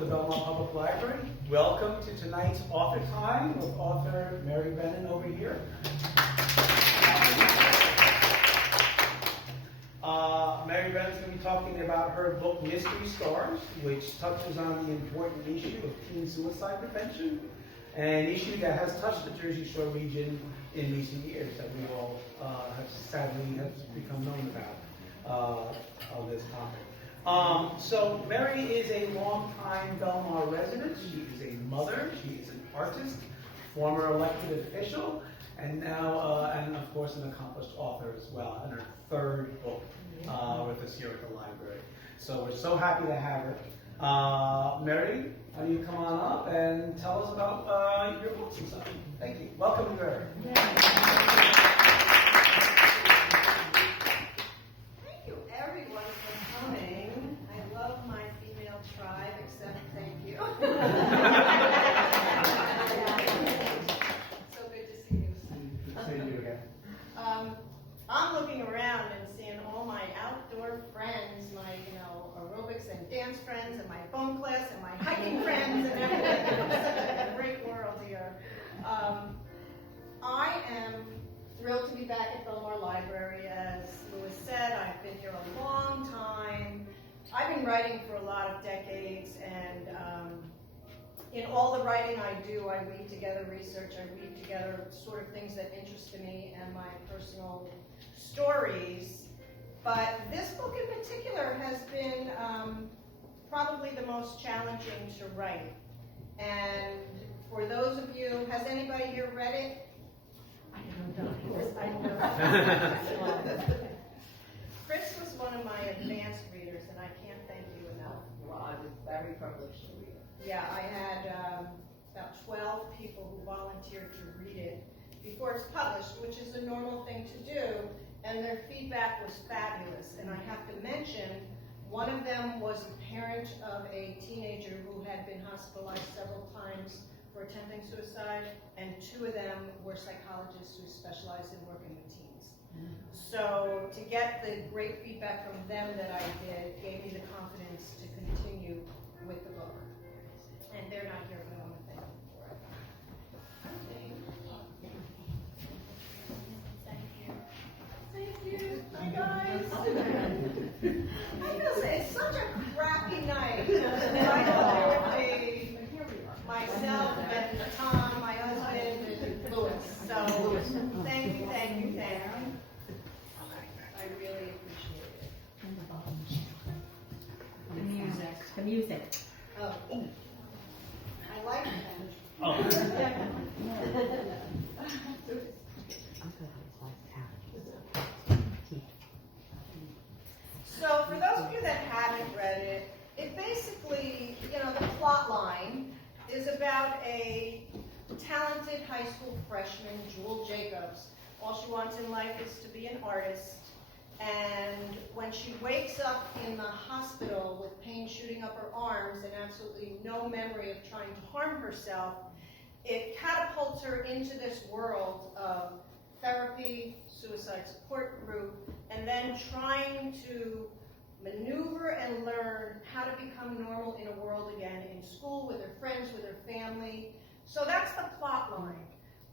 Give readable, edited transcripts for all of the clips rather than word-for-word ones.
of the Belmar Public Library. Welcome to tonight's AuthorTime with Author Merry Brennan over here. Mary Brennan's going to be talking about her book, Mystery Stars, which touches on the important issue of teen suicide prevention, an issue that has touched the Jersey Shore region in recent years that we all have sadly become known about on this topic. So Mary is a longtime Belmar resident. She is a mother. She is an artist, former elected official, and now, and of course, an accomplished author as well, and her third book with us here at the library. So we're so happy to have her. Mary, why don't you come on up and tell us about your books and stuff. Thank you. Welcome, Mary. Thank you, everyone, for coming. I love my female tribe, except thank you. So good to see you. Good to see you again. I'm looking around and seeing all my outdoor friends, my aerobics and dance friends, and my phone class, and my hiking friends, and everything. It's such a great world here. I am thrilled to be back at Belmar Library. As Louis said, I've been here a long time. I've been writing for a lot of decades, and in all the writing I do, I weave together research, I weave together sort of things that interest me and my personal stories. But this book in particular has been probably the most challenging to write. And for those of you, has anybody here read it? I know. Chris was one of my advanced readers, and I can't thank you enough. Well, I was very privileged to read it. Yeah, I had about 12 people who volunteered to read it before it's published, which is a normal thing to do, and their feedback was fabulous. And I have to mention, one of them was a parent of a teenager who had been hospitalized several times for attempting suicide, and 2 of them were psychologists who specialize in working with teens. So to get the great feedback from them that I did gave me the confidence to continue with the book. And they're not here, but I want to thank them for it. Thank you. Hi, guys. I gotta say, it's such a crappy night. I know there would be myself and Tom, my husband, and Louis. So thank you. I really appreciate it. The music. Oh. I like that. Oh. So for those of you that haven't read it, it basically, the plot line is about a talented high school freshman, Jewel Jacobs. All she wants in life is to be an artist. And when she wakes up in the hospital with pain shooting up her arms and absolutely no memory of trying to harm herself, it catapults her into this world of therapy, suicide support group, and then trying to maneuver and learn how to become normal in a world again, in school, with her friends, with her family. So that's the plot line.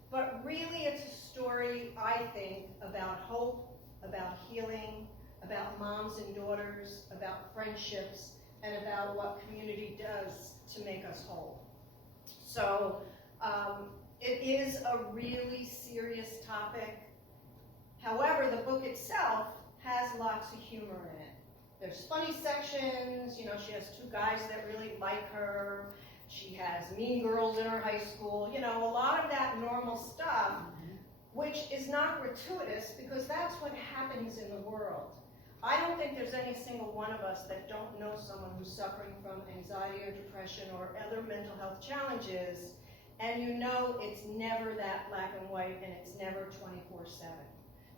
But really it's a story, I think, about hope, about healing, about moms and daughters, about friendships, and about what community does to make us whole. So it is a really serious topic. However, the book itself has lots of humor in it. There's funny sections, she has 2 guys that really like her. She has mean girls in her high school, a lot of that normal stuff, which is not gratuitous because that's what happens in the world. I don't think there's any single one of us that don't know someone who's suffering from anxiety or depression or other mental health challenges, and it's never that black and white, and it's never 24/7.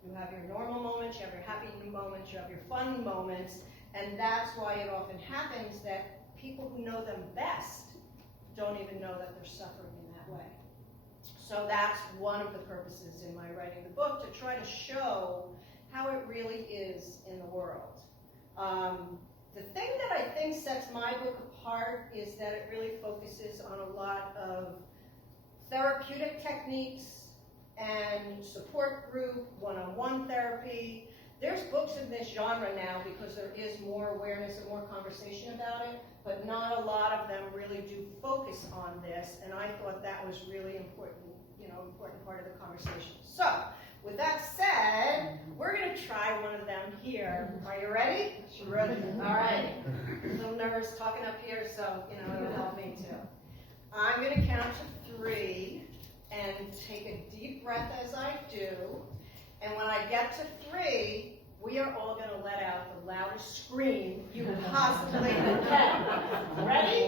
You have your normal moments, you have your happy moments, you have your fun moments, and that's why it often happens that people who know them best don't even know that they're suffering in that way. So that's one of the purposes in my writing the book, to try to show how it really is in the world. The thing that I think sets my book part is that it really focuses on a lot of therapeutic techniques and support group, one-on-one therapy. There's books in this genre now because there is more awareness and more conversation about it, but not a lot of them really do focus on this, and I thought that was really important, important part of the conversation. So, with that said, we're going to try one of them here. Are you ready? Ready. All right. I'm a little nervous talking up here, so, it'll help me too. I'm going to count to 3 and take a deep breath as I do. And when I get to 3, we are all going to let out the loudest scream you possibly can. Ready?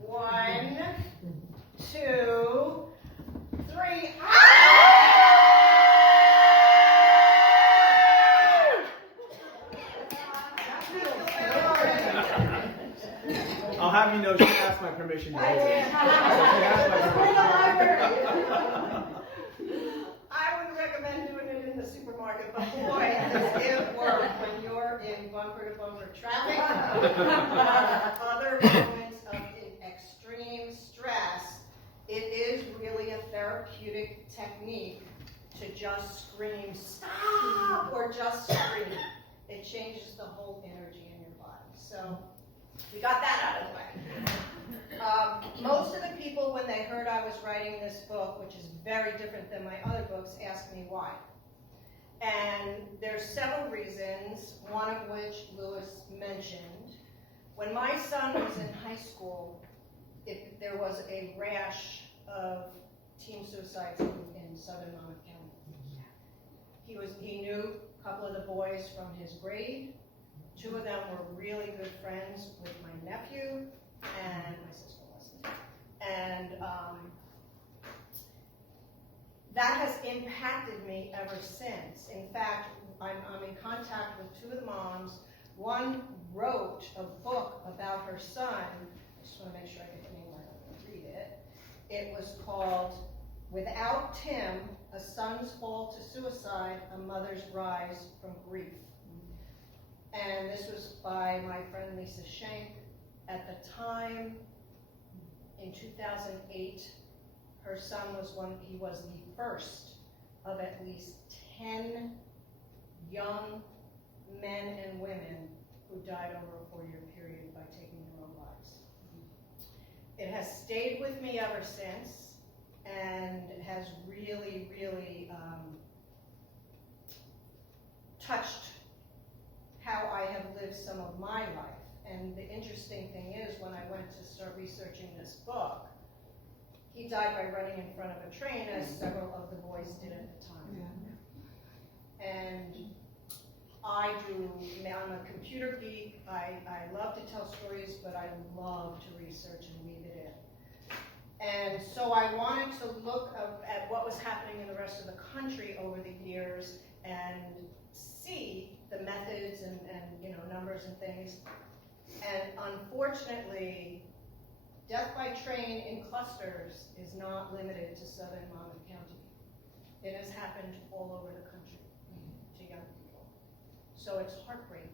1, 2, 3. I'll have you know she asked my permission to do it. I wouldn't recommend doing it in the supermarket, but boy, does it work when you're in bumper-to-bumper traffic or other moments of extreme stress. It is really a therapeutic technique to just scream, stop, or just scream. It changes the whole energy in your body. So we got that out of the way. Most of the people, when they heard I was writing this book, which is very different than my other books, asked me why. And there's several reasons, one of which Lewis mentioned. When my son was in high school, there was a rash of teen suicides in southern Monmouth County. He knew a couple of the boys from his grade. 2 of them were really good friends with my nephew, and my sister wasn't. And that has impacted me ever since. In fact, I'm in contact with 2 of the moms. One wrote a book about her son. I just want to make sure I get the name right. I'm going to read it. It was called Without Tim, A Son's Fall to Suicide, A Mother's Rise from Grief. And this was by my friend Lisa Schenk. At the time, in 2008, her son he was the first of at least 10 young men and women who died over a 4-year period by taking their own lives. It has stayed with me ever since, and has really, really touched how I have lived some of my life. And the interesting thing is, when I went to start researching this book, he died by running in front of a train, as several of the boys did at the time. And I'm a computer geek. I love to tell stories, but I love to research and weave it in. And so I wanted to look at what was happening in the rest of the country over the years and see the methods and numbers and things. And unfortunately, death by train in clusters is not limited to southern Monmouth County. It has happened all over the country to young people. So it's heartbreaking.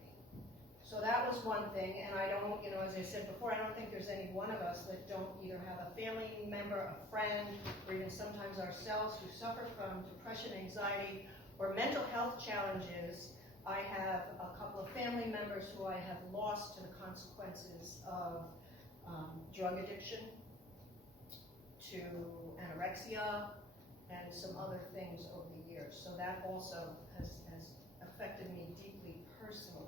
So that was one thing, and I don't, as I said before, I don't think there's any one of us that don't either have a family member, a friend, or even sometimes ourselves who suffer from depression, anxiety, or mental health challenges. I have a couple of family members who I have lost to the consequences of drug addiction, to anorexia, and some other things over the years. So that also has affected me deeply personally.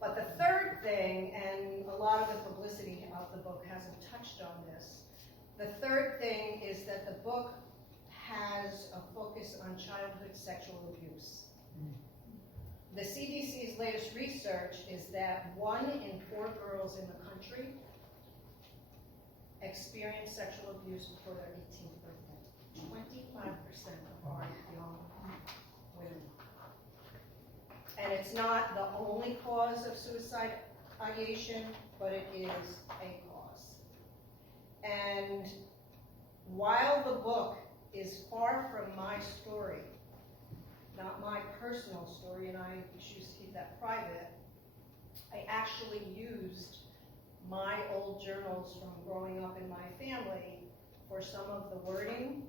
But the third thing, and a lot of the publicity of the book hasn't touched on this, the third thing is that the book has a focus on childhood sexual abuse. The CDC's latest research is that 1 in 4 girls in the country experience sexual abuse before their 18th birthday. 25% of our young women. And it's not the only cause of suicide ideation, but it is a cause. And while the book is far from my story, not my personal story, and I choose to keep that private, I actually used my old journals from growing up in my family for some of the wording,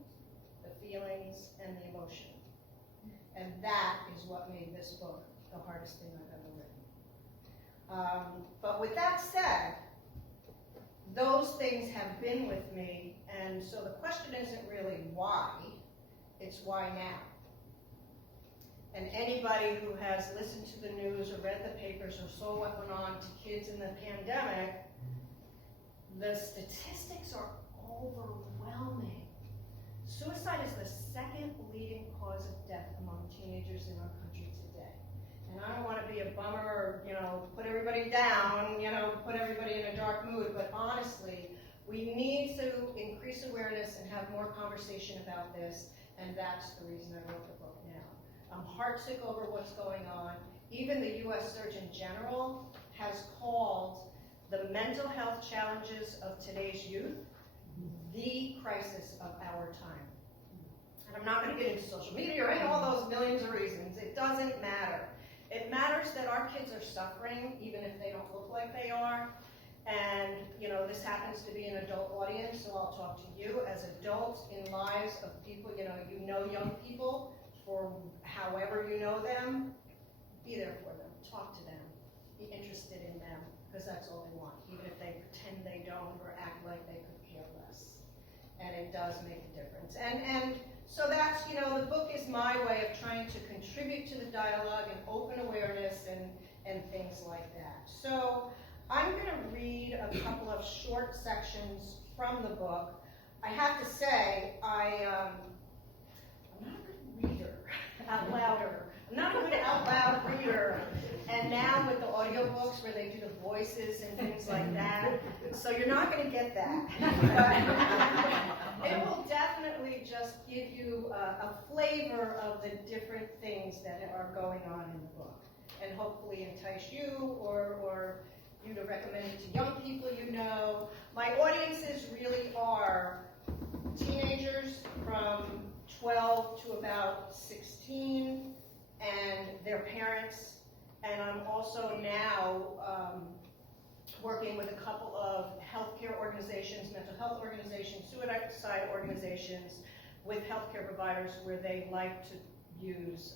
the feelings, and the emotion. And that is what made this book the hardest thing I've ever written. But with that said, those things have been with me, and so the question isn't really why, it's why now. And anybody who has listened to the news or read the papers or saw what went on to kids in the pandemic, the statistics are overwhelming. Suicide is the second leading cause of death among teenagers in our country today. And I don't want to be a bummer or, put everybody down, put everybody in a dark mood, but honestly, we need to increase awareness and have more conversation about this, and that's the reason I wrote the book now. I'm heartsick over what's going on. Even the U.S. Surgeon General has called the mental health challenges of today's youth the crisis of our time. And I'm not going to get into social media or any all those millions of reasons. It doesn't matter. It matters that our kids are suffering, even if they don't look like they are. And, this happens to be an adult audience, so I'll talk to you as adults in lives of people, young people, for however you know them. Be there for them. Talk to them. Be interested in them, because that's all they want, even if they pretend they don't or act like they could care less. And it does make a difference. And so that's, the book is my way of trying to contribute to the dialogue and open awareness and things like that. So I'm going to read a couple of short sections from the book. I have to say, I'm not a good reader out louder. I'm not a good out loud reader. And now with the audiobooks where they do the voices and things like that, so you're not going to get that. But it will definitely just give you a flavor of the different things that are going on in the book, and hopefully entice you or you to recommend it to young people you know. My audiences really are teenagers from 12 to about 16 and their parents. And I'm also now working with a couple of healthcare organizations, mental health organizations, suicide organizations, with healthcare providers where they like to use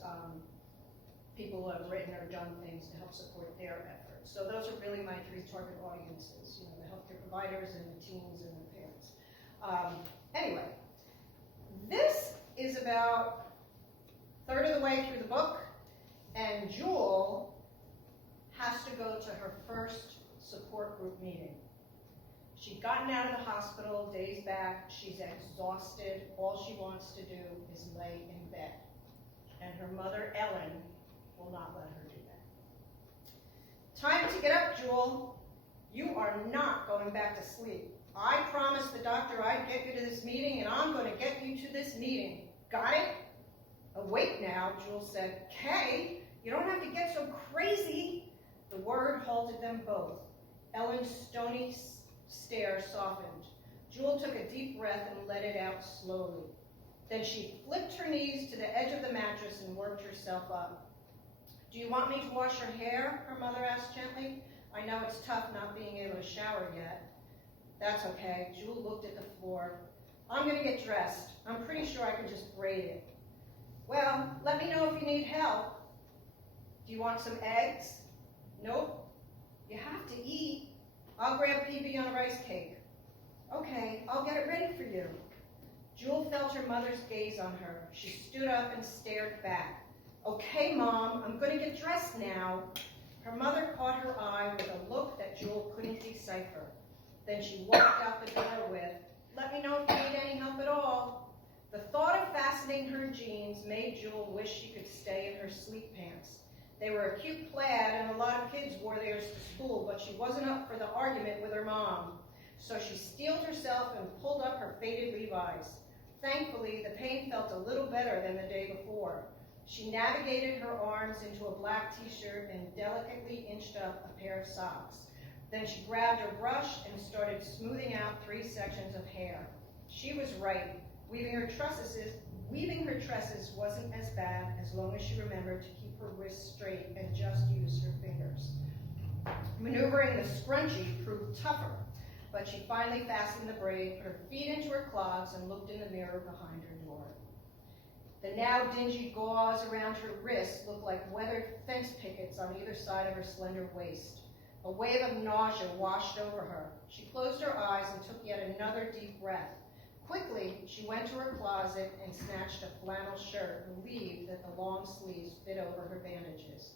people who have written or done things to help support their efforts. So those are really my three target audiences, the healthcare providers and the teens and the parents. Anyway, this is about a third of the way through the book, and Jewel has to go to her first support group meeting. She'd gotten out of the hospital days back. She's exhausted. All she wants to do is lay in bed. And her mother, Ellen, will not let her do that. Time to get up, Jewel. You are not going back to sleep. I promised the doctor I'd get you to this meeting, and I'm going to get you to this meeting. Got it? Awake now, Jewel said. Kay, you don't have to get so crazy. The word halted them both. Ellen's stony stare softened. Jewel took a deep breath and let it out slowly. Then she flipped her knees to the edge of the mattress and worked herself up. Do you want me to wash your hair? Her mother asked gently. I know it's tough not being able to shower yet. That's okay. Jewel looked at the floor. I'm going to get dressed. I'm pretty sure I can just braid it. Well, let me know if you need help. Do you want some eggs? Nope. You have to eat. I'll grab PB on a rice cake. Okay, I'll get it ready for you. Jewel felt her mother's gaze on her. She stood up and stared back. Okay, Mom, I'm going to get dressed now. Her mother caught her eye with a look that Jewel couldn't decipher. Then she walked out the door with, let me know if you need any help at all. The thought of fastening her jeans made Jewel wish she could stay in her sleep pants. They were a cute plaid, and a lot of kids wore theirs to school, but she wasn't up for the argument with her mom. So she steeled herself and pulled up her faded Levi's. Thankfully, the pain felt a little better than the day before. She navigated her arms into a black t-shirt and delicately inched up a pair of socks. Then she grabbed her brush and started smoothing out 3 sections of hair. She was right. Weaving her tresses wasn't as bad as long as she remembered to keep her wrists straight and just use her fingers. Maneuvering the scrunchie proved tougher, but she finally fastened the braid, put her feet into her clogs, and looked in the mirror behind her door. The now dingy gauze around her wrists looked like weathered fence pickets on either side of her slender waist. A wave of nausea washed over her. She closed her eyes and took yet another deep breath. Quickly, she went to her closet and snatched a flannel shirt, relieved that the long sleeves fit over her bandages.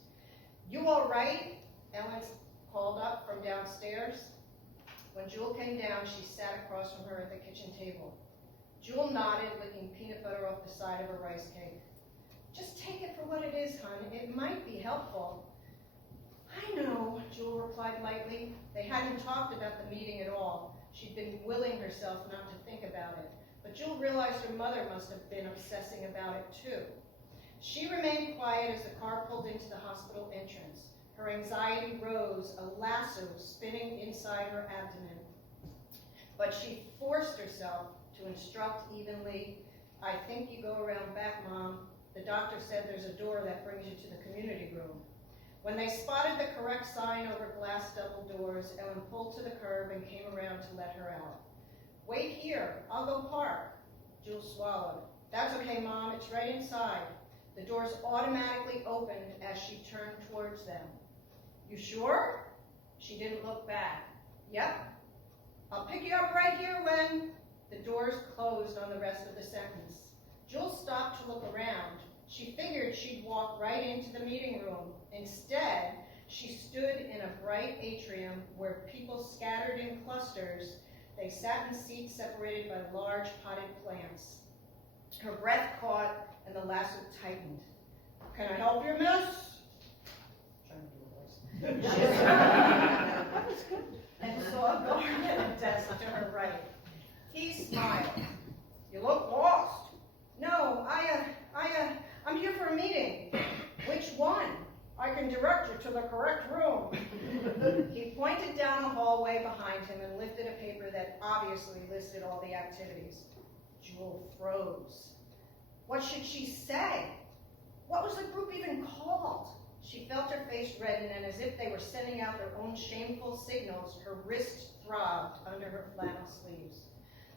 "You all right?" Ellen called up from downstairs. When Jewel came down, she sat across from her at the kitchen table. Jewel nodded, licking peanut butter off the side of her rice cake. "Just take it for what it is, hon. It might be helpful." "I know," Jewel replied lightly. They hadn't talked about the meeting at all. She'd been willing herself not to think about it. But Jewel realized her mother must have been obsessing about it too. She remained quiet as the car pulled into the hospital entrance. Her anxiety rose, a lasso spinning inside her abdomen. But she forced herself to instruct evenly. "I think you go around back, Mom. The doctor said there's a door that brings you to the community room." When they spotted the correct sign over glass double doors, Ellen pulled to the curb and came around to let her out. "Wait here, I'll go park." Jewel swallowed. "That's okay, Mom, it's right inside." The doors automatically opened as she turned towards them. "You sure?" She didn't look back. "Yep. I'll pick you up right here when..." The doors closed on the rest of the sentence. Jewel stopped to look around. She figured she'd walk right into the meeting room. Instead, she stood in a bright atrium where people scattered in clusters. They sat in seats separated by large potted plants. Her breath caught and the lasso tightened. "Can I help you, miss?" Trying to do a voice. That was good. And saw a guard at a desk to her right. He smiled. "You look lost." "No, I'm here for a meeting." "Which one? I can direct you to the correct room." He pointed down the hallway behind him and lifted a paper that obviously listed all the activities. Jewel froze. What should she say? What was the group even called? She felt her face redden, and as if they were sending out their own shameful signals, her wrists throbbed under her flannel sleeves.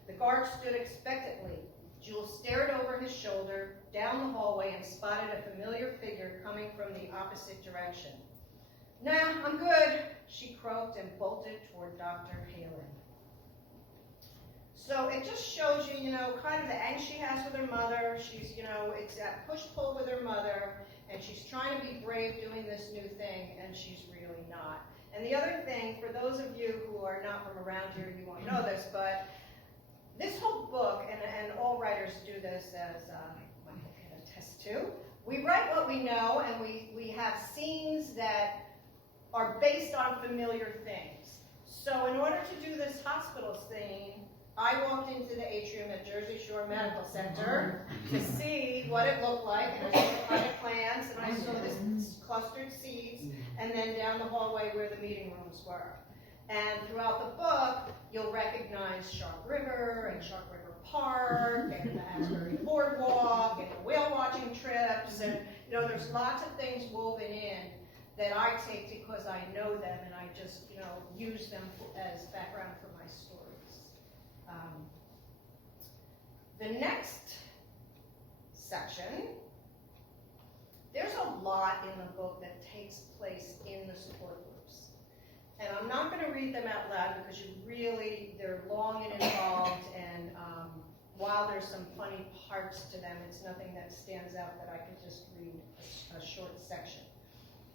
The guard stood expectantly. Jewel stared over his shoulder, down the hallway, and spotted a familiar figure coming from the opposite direction. "Nah, I'm good," she croaked and bolted toward Dr. Halen. So it just shows you, kind of the angst she has with her mother. She's, it's that push-pull with her mother, and she's trying to be brave doing this new thing, and she's really not. And the other thing, for those of you who are not from around here, you won't know this, but this whole book, and all writers do this, as Michael can attest to, we write what we know, and we have scenes that are based on familiar things. So in order to do this hospital scene, I walked into the atrium at Jersey Shore Medical Center to see what it looked like, and I saw the potted plants, and I saw this clustered seats, and then down the hallway where the meeting rooms were. And throughout the book, you'll recognize Shark River and Shark River Park and the Asbury Boardwalk and the whale watching trips, and there's lots of things woven in that I take because I know them and I just use them as background for my stories. The next section, there's a lot in the book that takes place in the support groups. And I'm not going to read them out loud because they're long and involved, and while there's some funny parts to them, it's nothing that stands out that I could just read a short section.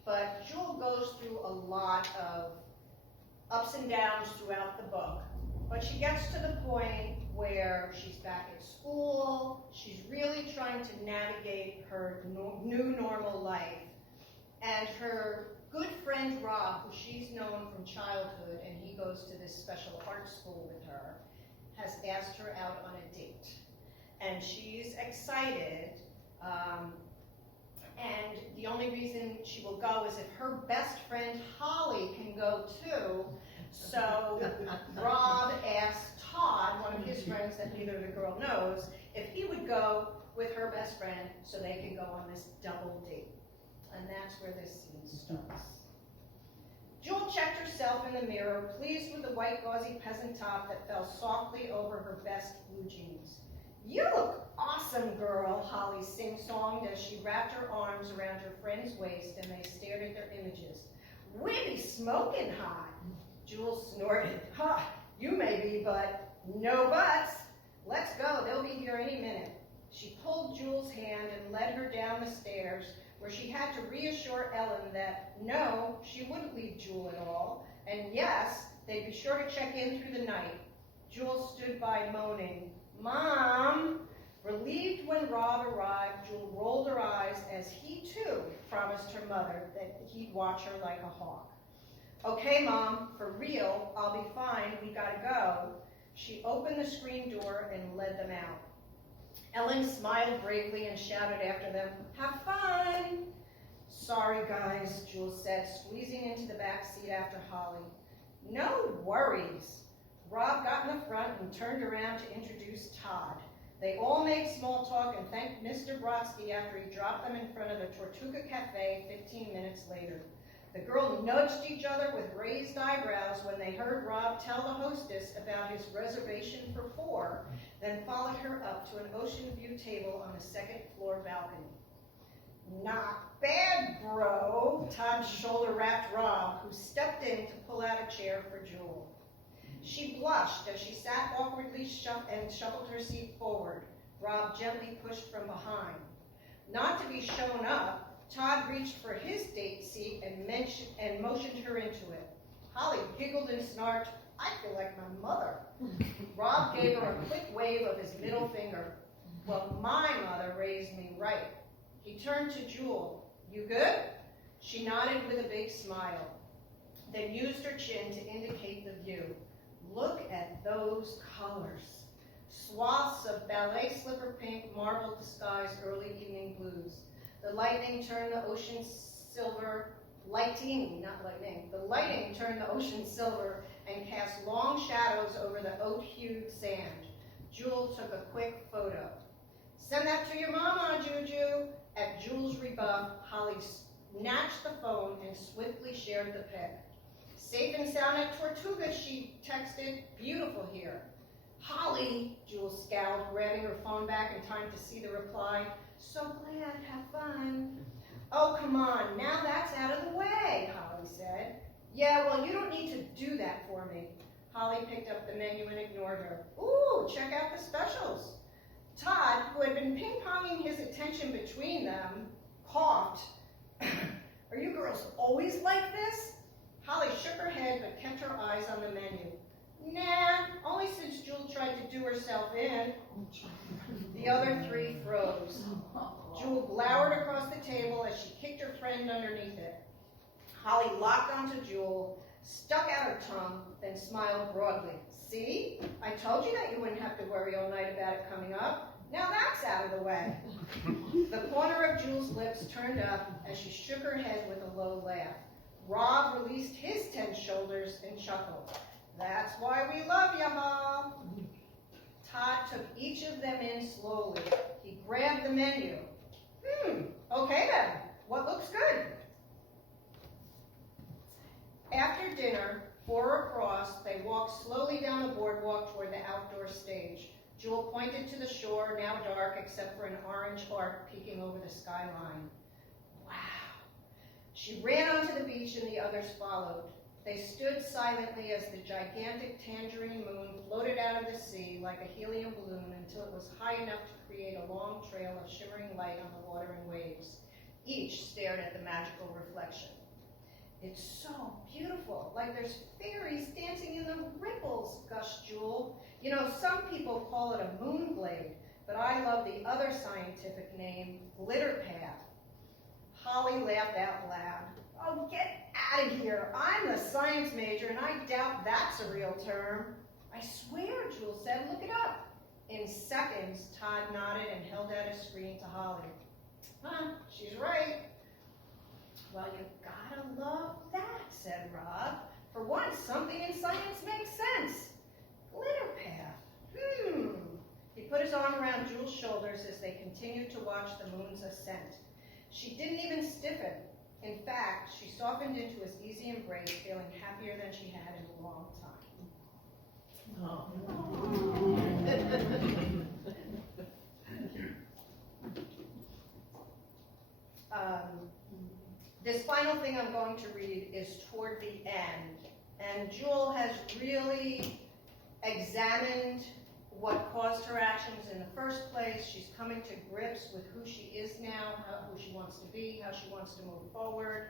But Jewel goes through a lot of ups and downs throughout the book, but she gets to the point where she's back at school, she's really trying to navigate her new normal life, and her good friend Rob, who she's known from childhood, and he goes to this special art school with her, has asked her out on a date. And she's excited, and the only reason she will go is if her best friend Holly can go too. So Rob asked Todd, one of his friends that neither the girl knows, if he would go with her best friend so they can go on this double date. And that's where this scene starts. Jewel checked herself in the mirror, pleased with the white gauzy peasant top that fell softly over her best blue jeans. "You look awesome, girl," Holly sing-songed as she wrapped her arms around her friend's waist and they stared at their images. "We be smoking hot." Jewel snorted. "Ha, you may be, but no buts. Let's go, they'll be here any minute." She pulled Jewel's hand and led her down the stairs, where she had to reassure Ellen that no, she wouldn't leave Jewel at all, and yes, they'd be sure to check in through the night. Jewel stood by moaning, "Mom!" Relieved when Rob arrived, Jewel rolled her eyes as he too promised her mother that he'd watch her like a hawk. "Okay, Mom, for real, I'll be fine, we gotta go." She opened the screen door and led them out. Ellen smiled bravely and shouted after them, "Have fun!" "Sorry, guys," Jewel said, squeezing into the back seat after Holly. "No worries." Rob got in the front and turned around to introduce Todd. They all made small talk and thanked Mr. Brodsky after he dropped them in front of the Tortuga Cafe 15 minutes later. The girls nudged each other with raised eyebrows when they heard Rob tell the hostess about his reservation for 4, then followed her up to an ocean view table on the second floor balcony. "Not bad, bro," Todd shoulder-rapped Rob, who stepped in to pull out a chair for Jewel. She blushed as she sat awkwardly and shuffled her seat forward. Rob gently pushed from behind. Not to be shown up, Todd reached for his date seat and motioned her into it. Holly giggled and snarked, "I feel like my mother." Rob gave her a quick wave of his middle finger. "Well, my mother raised me right." He turned to Jewel. "You good?" She nodded with a big smile, then used her chin to indicate the view. "Look at those colors." Swaths of ballet slipper pink marbled the sky's early evening blues. The lightning turned the ocean silver, lighting, not lightning, the lighting turned the ocean silver and cast long shadows over the oat-hued sand. Jewel took a quick photo. "Send that to your mama, Juju." At Jewel's rebuff, Holly snatched the phone and swiftly shared the pic. "Safe and sound at Tortuga," she texted. "Beautiful here." "Holly," Jewel scowled, grabbing her phone back in time to see the reply. "So glad, have fun." "Oh, come on, now that's out of the way," Holly said. "Yeah, well, you don't need to do that for me." Holly picked up the menu and ignored her. "Ooh, check out the specials." Todd, who had been ping-ponging his attention between them, coughed. "Are you girls always like this?" Holly shook her head but kept her eyes on the menu. "Nah, only since Jewel tried to do herself in." The other three froze. Jewel glowered across the table as she kicked her friend underneath it. Holly locked onto Jewel, stuck out her tongue, then smiled broadly. "See? I told you that you wouldn't have to worry all night about it coming up. Now that's out of the way." The corner of Jewel's lips turned up as she shook her head with a low laugh. Rob released his tense shoulders and chuckled. "That's why we love you, huh?" Todd took each of them in slowly. He grabbed the menu. Okay then, what looks good?" After dinner, 4 across, they walked slowly down the boardwalk toward the outdoor stage. Jewel pointed to the shore, now dark except for an orange arc peeking over the skyline. "Wow." She ran onto the beach and the others followed. They stood silently as the gigantic tangerine moon floated out of the sea like a helium balloon until it was high enough to create a long trail of shimmering light on the water and waves. Each stared at the magical reflection. "It's so beautiful, like there's fairies dancing in the ripples," gushed Jewel. "You know, some people call it a moonglade, but I love the other scientific name, glitter path." Holly laughed out loud. "Oh, get out of here. I'm the science major, and I doubt that's a real term." "I swear," Jewel said. "Look it up." In seconds, Todd nodded and held out his screen to Holly. "Huh, she's right." "Well, you gotta love that," said Rob. "For once, something in science makes sense. Glitter path. He put his arm around Jewel's shoulders as they continued to watch the moon's ascent. She didn't even stiffen. In fact, she softened into his easy embrace, feeling happier than she had in a long time. This final thing I'm going to read is toward the end, and Jewel has really examined what caused her actions in the first place. She's coming to grips with who she is now, who she wants to be, how she wants to move forward.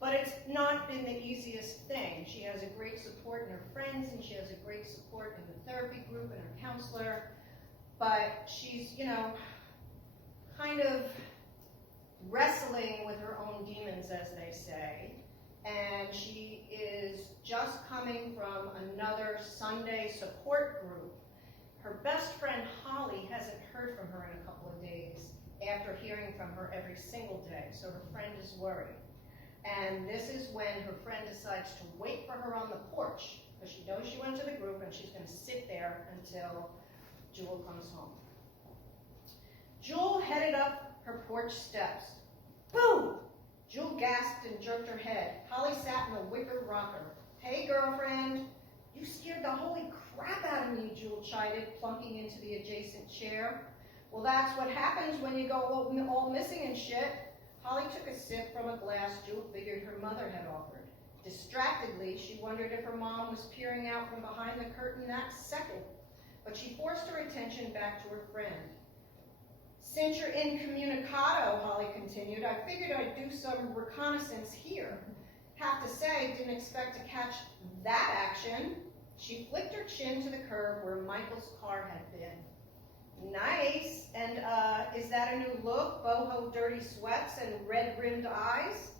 But it's not been the easiest thing. She has a great support in her friends, and she has a great support in the therapy group and her counselor. But she's, kind of wrestling with her own demons, as they say. And she is just coming from another Sunday support group. Her best friend, Holly, hasn't heard from her in a couple of days after hearing from her every single day, so her friend is worried. And this is when her friend decides to wait for her on the porch, because she knows she went to the group and she's going to sit there until Jewel comes home. Jewel headed up her porch steps. Boom! Jewel gasped and jerked her head. Holly sat in a wicker rocker. Hey, girlfriend. You scared the holy crap out of me, Jewel chided, plunking into the adjacent chair. Well, that's what happens when you go all missing and shit. Holly took a sip from a glass Jewel figured her mother had offered. Distractedly, she wondered if her mom was peering out from behind the curtain that second, but she forced her attention back to her friend. Since you're incommunicado, Holly continued, I figured I'd do some reconnaissance here. Have to say, didn't expect to catch that action. She flicked her chin to the curb where Michael's car had been. Nice. And is that a new look? Boho dirty sweats and red-rimmed eyes?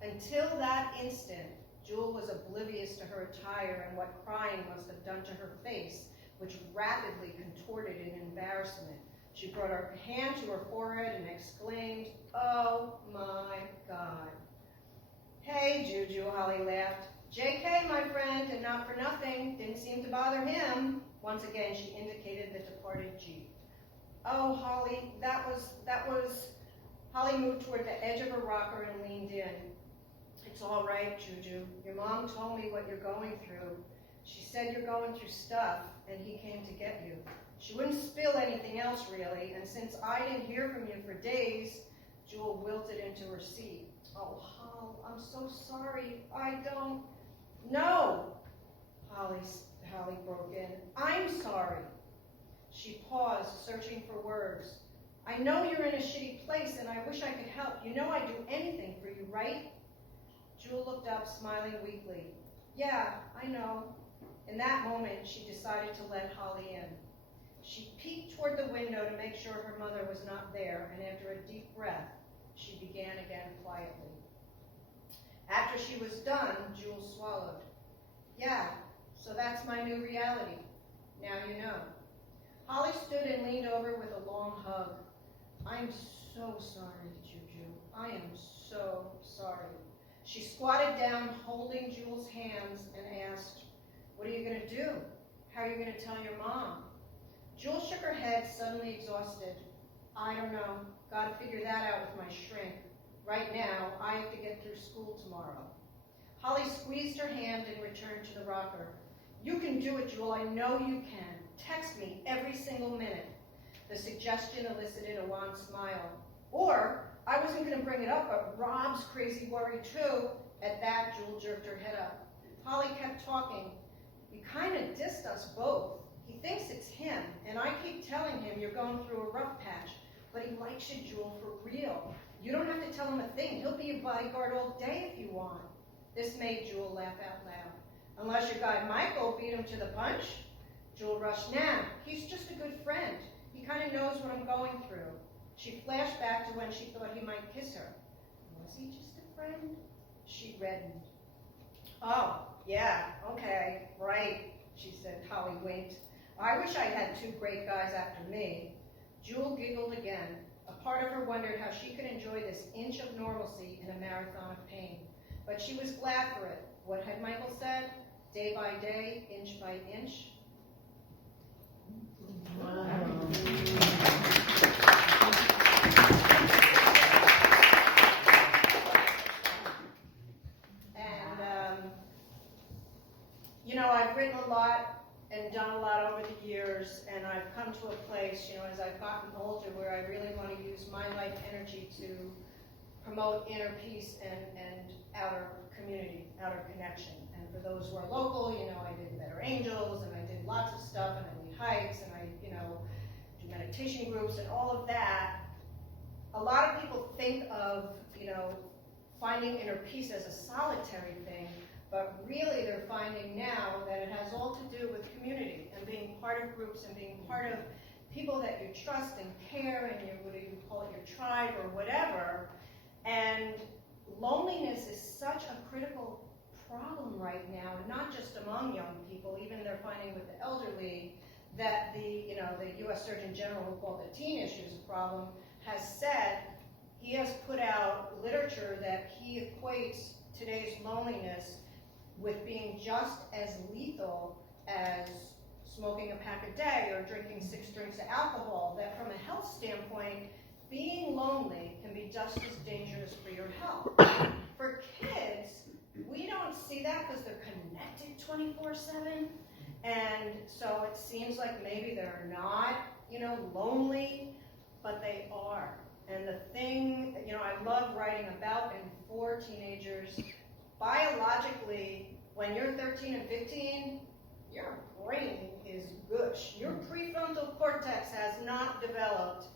Until that instant, Jewel was oblivious to her attire and what crying must have done to her face, which rapidly contorted in embarrassment. She brought her hand to her forehead and exclaimed, oh my God. Hey, Juju, Holly laughed. JK, my friend, and not for nothing, didn't seem to bother him. Once again, she indicated the departed Jeep. Oh, Holly, that was... Holly moved toward the edge of her rocker and leaned in. It's all right, Juju. Your mom told me what you're going through. She said you're going through stuff, and he came to get you. She wouldn't spill anything else, really, and since I didn't hear from you for days, Jewel wilted into her seat. Oh, Hol, I'm so sorry. I don't... No! Holly broke in. I'm sorry. She paused, searching for words. I know you're in a shitty place, and I wish I could help. You know I'd do anything for you, right? Jewel looked up, smiling weakly. Yeah, I know. In that moment, she decided to let Holly in. She peeked toward the window to make sure her mother was not there, and after a deep breath, she began again quietly. After she was done, Jewel swallowed. Yeah, so that's my new reality. Now you know. Holly stood and leaned over with a long hug. I'm so sorry, Juju. I am so sorry. She squatted down, holding Jewel's hands, and asked, what are you going to do? How are you going to tell your mom? Jewel shook her head, suddenly exhausted. I don't know. Got to figure that out with my shrink. Right now, I have to get through school tomorrow. Holly squeezed her hand and returned to the rocker. You can do it, Jewel. I know you can. Text me every single minute. The suggestion elicited a wan smile. Or, I wasn't going to bring it up, but Rob's crazy worry too. At that, Jewel jerked her head up. Holly kept talking. You kind of dissed us both. He thinks it's him, and I keep telling him you're going through a rough patch, but he likes you, Jewel, for real. You don't have to tell him a thing. He'll be a bodyguard all day if you want. This made Jewel laugh out loud. Unless your guy Michael beat him to the punch? Jewel rushed. Nah, he's just a good friend. He kind of knows what I'm going through. She flashed back to when she thought he might kiss her. Was he just a friend? She reddened. Oh, yeah, okay, right, she said. Holly winked. I wish I had two great guys after me. Jewel giggled again. A part of her wondered how she could enjoy this inch of normalcy in a marathon of pain. But she was glad for it. What had Michael said? Day by day, inch by inch. Wow. and done a lot over the years, and I've come to a place, you know, as I've gotten older, where I really want to use my life energy to promote inner peace and outer community, outer connection. And for those who are local, you know, I did Better Angels, and I did lots of stuff, and I lead hikes, and I, you know, do meditation groups and all of that. A lot of people think of, you know, finding inner peace as a solitary thing, but really they're finding now that it has all to do with community and being part of groups and being part of people that you trust and care, and you would even call it your tribe or whatever. And loneliness is such a critical problem right now, and not just among young people, even they're finding with the elderly, that the U.S. Surgeon General, who called it teen issues problem, has said, he has put out literature that he equates today's loneliness with being just as lethal as smoking a pack a day or drinking 6 drinks of alcohol, that from a health standpoint, being lonely can be just as dangerous for your health. For kids, we don't see that because they're connected 24/7, and so it seems like maybe they're not, you know, lonely, but they are. And the thing, you know, I love writing about and for teenagers, biologically, when you're 13 and 15, your brain is gush. Your prefrontal cortex has not developed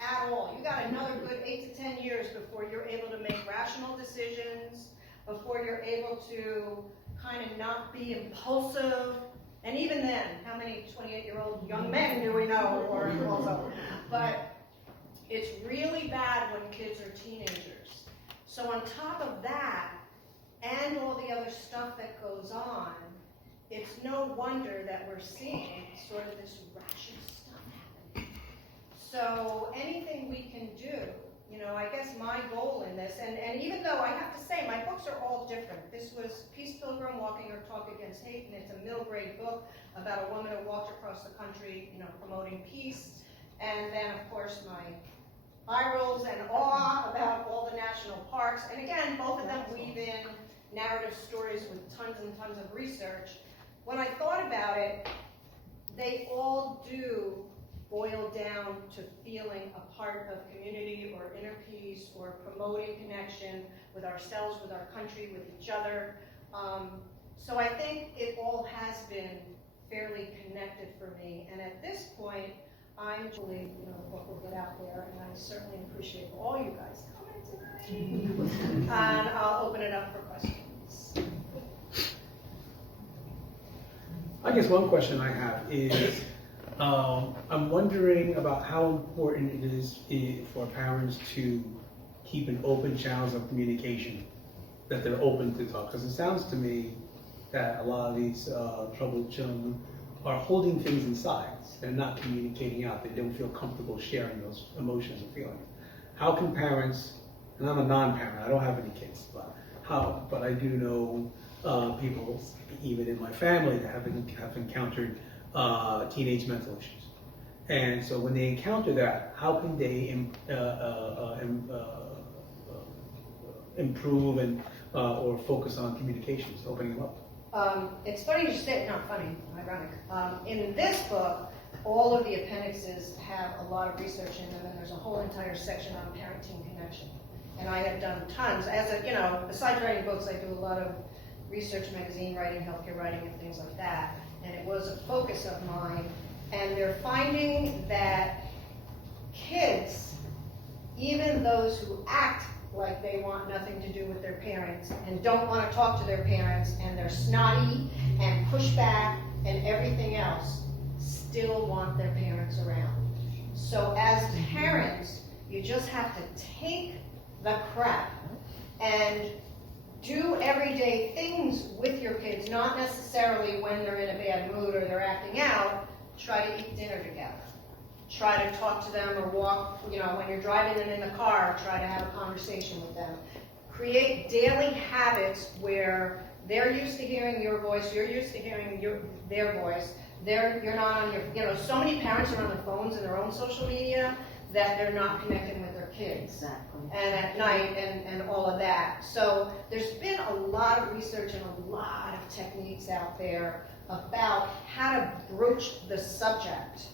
at all. You got another good 8 to 10 years before you're able to make rational decisions, before you're able to kind of not be impulsive. And even then, how many 28-year-old young men do we know who are impulsive? But it's really bad when kids are teenagers. So on top of that, and all the other stuff that goes on, it's no wonder that we're seeing sort of this rash of stuff happening. So anything we can do, you know, I guess my goal in this, and even though I have to say, my books are all different. This was Peace Pilgrim, Walking Her Talk Against Hate, and it's a middle grade book about a woman who walked across the country, you know, promoting peace. And then, of course, my eye rolls and awe about all the national parks. And again, both of them weave in narrative stories with tons and tons of research. When I thought about it, they all do boil down to feeling a part of community or inner peace or promoting connection with ourselves, with our country, with each other. So I think it all has been fairly connected for me. And at this point, I'm believe, you know, the book will get out there, and I certainly appreciate all you guys coming tonight. And I'll open it up for questions. I guess one question I have is, I'm wondering about how important it is for parents to keep an open channels of communication, that they're open to talk. Because it sounds to me that a lot of these troubled children are holding things inside. They're not communicating out. They don't feel comfortable sharing those emotions and feelings. How can parents, and I'm a non-parent, I don't have any kids, but I do know people, even in my family, that have encountered teenage mental issues. And so when they encounter that, how can they improve and or focus on communications, opening them up? It's funny you say it, not funny, ironic. In this book, all of the appendixes have a lot of research in them, and there's a whole entire section on parenting connection. And I have done tons. As a, you know, besides writing books, I do a lot of research, magazine writing, healthcare writing, and things like that. And it was a focus of mine. And they're finding that kids, even those who act like they want nothing to do with their parents and don't want to talk to their parents, and they're snotty and push back and everything else, still want their parents around. So as parents, you just have to take the crap and do everyday things with your kids, not necessarily when they're in a bad mood or they're acting out. Try to eat dinner together. Try to talk to them or walk, you know, when you're driving them in the car, try to have a conversation with them. Create daily habits where they're used to hearing your voice, you're used to hearing their voice. You're not on your, you know, so many parents are on their phones and their own social media that they're not connecting with their kids. Exactly. And at night and all of that. So there's been a lot of research and a lot of techniques out there about how to broach the subject.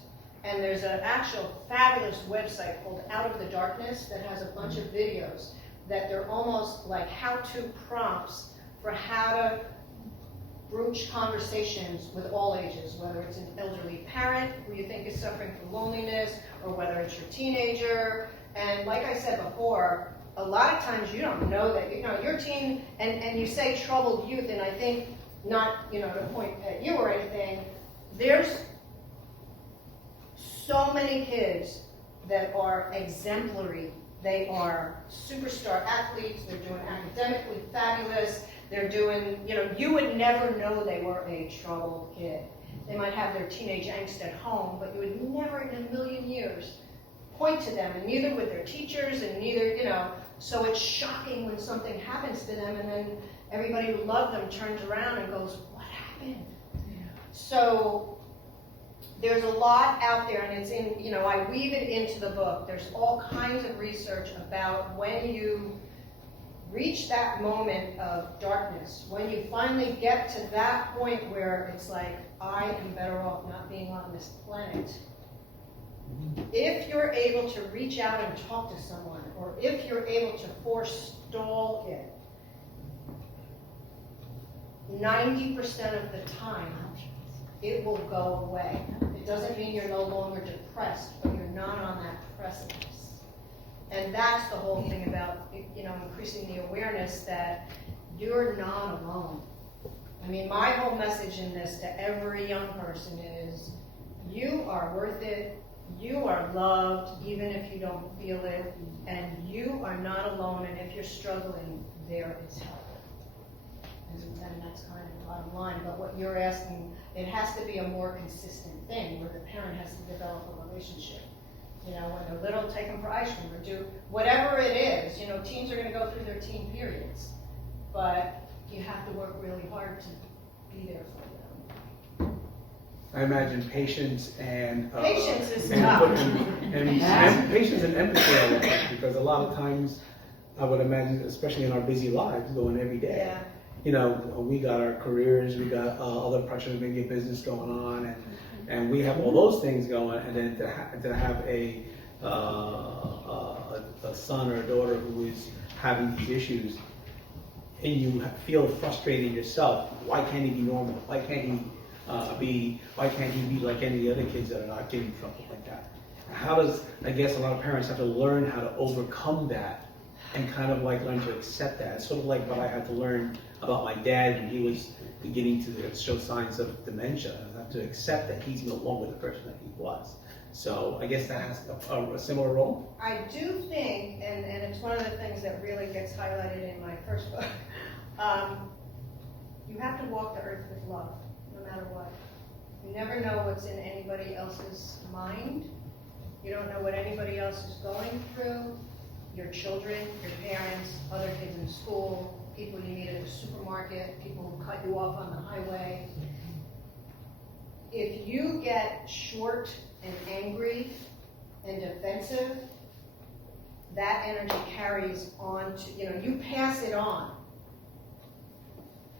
And there's an actual fabulous website called Out of the Darkness that has a bunch of videos that they're almost like how-to prompts for how to broach conversations with all ages, whether it's an elderly parent who you think is suffering from loneliness, or whether it's your teenager. And like I said before, a lot of times you don't know that, your teen, and you say troubled youth, and I think, not, to point at you or anything, there's so many kids that are exemplary. They are superstar athletes, they're doing academically fabulous, they're doing, you would never know they were a troubled kid. They might have their teenage angst at home, but you would never in a million years point to them, and neither with their teachers, and neither, so it's shocking when something happens to them, and then everybody who loved them turns around and goes, what happened? Yeah. So there's a lot out there, and it's in, I weave it into the book. There's all kinds of research about when you reach that moment of darkness, when you finally get to that point where it's like, I am better off not being on this planet. If you're able to reach out and talk to someone, or if you're able to forestall it, 90% of the time, it will go away. It doesn't mean you're no longer depressed, but you're not on that precipice. And that's the whole thing about, increasing the awareness that you're not alone. I mean, my whole message in this to every young person is, you are worth it, you are loved, even if you don't feel it, and you are not alone, and if you're struggling, there is help. And that's kind of the bottom line, but what you're asking, it has to be a more consistent thing, where the parent has to develop a relationship. When they're little, take them for ice cream, or do whatever it is. Teens are going to go through their teen periods, but you have to work really hard to be there for them. I imagine patience and patience is and, tough. and patience and empathy, because a lot of times I would imagine, especially in our busy lives, going every day. Yeah. We got our careers, we got other pressures, maybe a business going on, and we have all those things going, and then to have a son or a daughter who is having these issues, and you feel frustrated yourself. Why can't he be normal? Why can't he be like any other kids that are not getting trouble like that? How does, I guess a lot of parents have to learn how to overcome that and kind of like learn to accept that. It's sort of like what I had to learn about my dad when he was beginning to show signs of dementia. I have to accept that he's no longer the person that he was. So I guess that has a similar role. I do think, and it's one of the things that really gets highlighted in my first book, you have to walk the earth with love, no matter what. You never know what's in anybody else's mind. You don't know what anybody else is going through. Your children, your parents, other kids in school, people you meet at the supermarket, people who cut you off on the highway. If you get short and angry and defensive, that energy carries on to, you pass it on.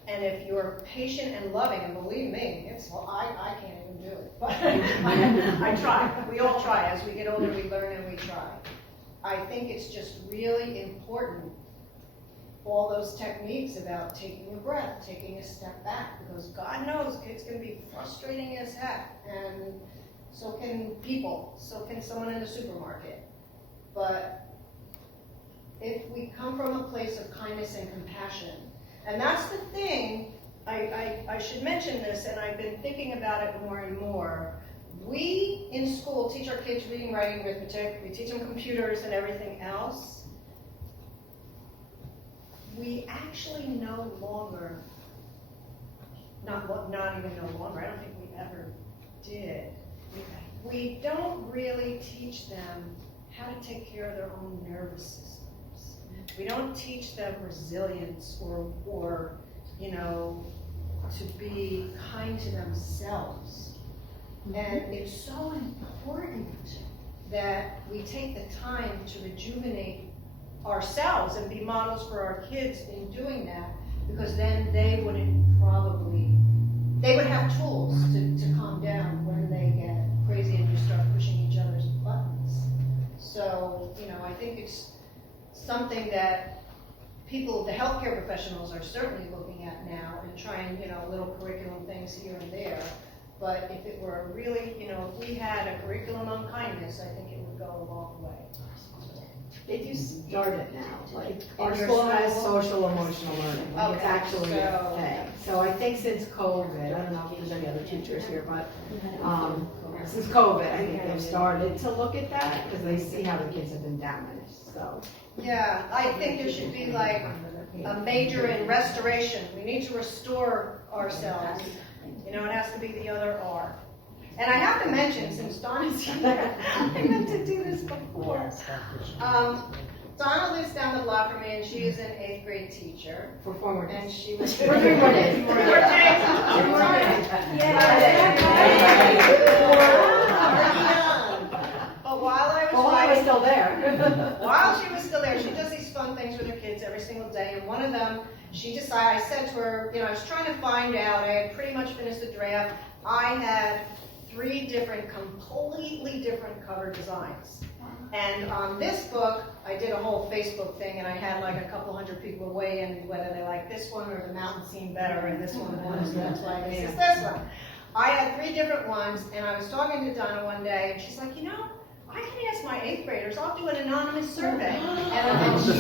And if you're patient and loving, and believe me, I can't even do it, but I try. We all try. As we get older, we learn and we try. I think it's just really important, all those techniques about taking a breath, taking a step back, because God knows it's going to be frustrating as heck, and so can people, so can someone in the supermarket. But if we come from a place of kindness and compassion, and that's the thing, I should mention this, and I've been thinking about it more and more. We, in school, teach our kids reading, writing, arithmetic. We teach them computers and everything else. We actually no longer, not even no longer, I don't think we ever did. We don't really teach them how to take care of their own nervous systems. We don't teach them resilience or to be kind to themselves. And it's so important that we take the time to rejuvenate ourselves and be models for our kids in doing that, because then they wouldn't probably they would have tools to calm down when they get crazy and you start pushing each other's buttons. So, you know, I think it's something that people, the healthcare professionals are certainly looking at now and trying, you know, little curriculum things here and there. But if it were really, you know, if we had a curriculum on kindness, I think it would go a long way. They do start it now, like, In our your school has school? social emotional learning, like, it's Okay, actually a so- thing. So I think since COVID, I don't know if there's any other teachers here, but, since COVID, I think they've started to look at that, because they see how the kids have been damaged, so. Yeah, I think there should be like a major in restoration. We need to restore ourselves. You know, it has to be the other R. And I have to mention, since Donna's here, I meant to do this before. Donna lives down the block from me, and she is an 8th grade teacher. For former And days. she was. For 3 more days. 3 more days. 3 more days. But while I was Well, I was writing, still there. while she was still there, she does these fun things with her kids every single day, and one of them, she decided, I said to her, you know, I was trying to find out, I had pretty much finished the draft, I had 3 different, completely different cover designs. And on this book, I did a whole Facebook thing, and I had like a couple hundred people weigh in whether they like this one or the mountain scene better, and this one was like, this is this one. I had 3 different ones, and I was talking to Donna one day, and she's like, you know, I can ask my 8th graders, I'll do an anonymous survey. And she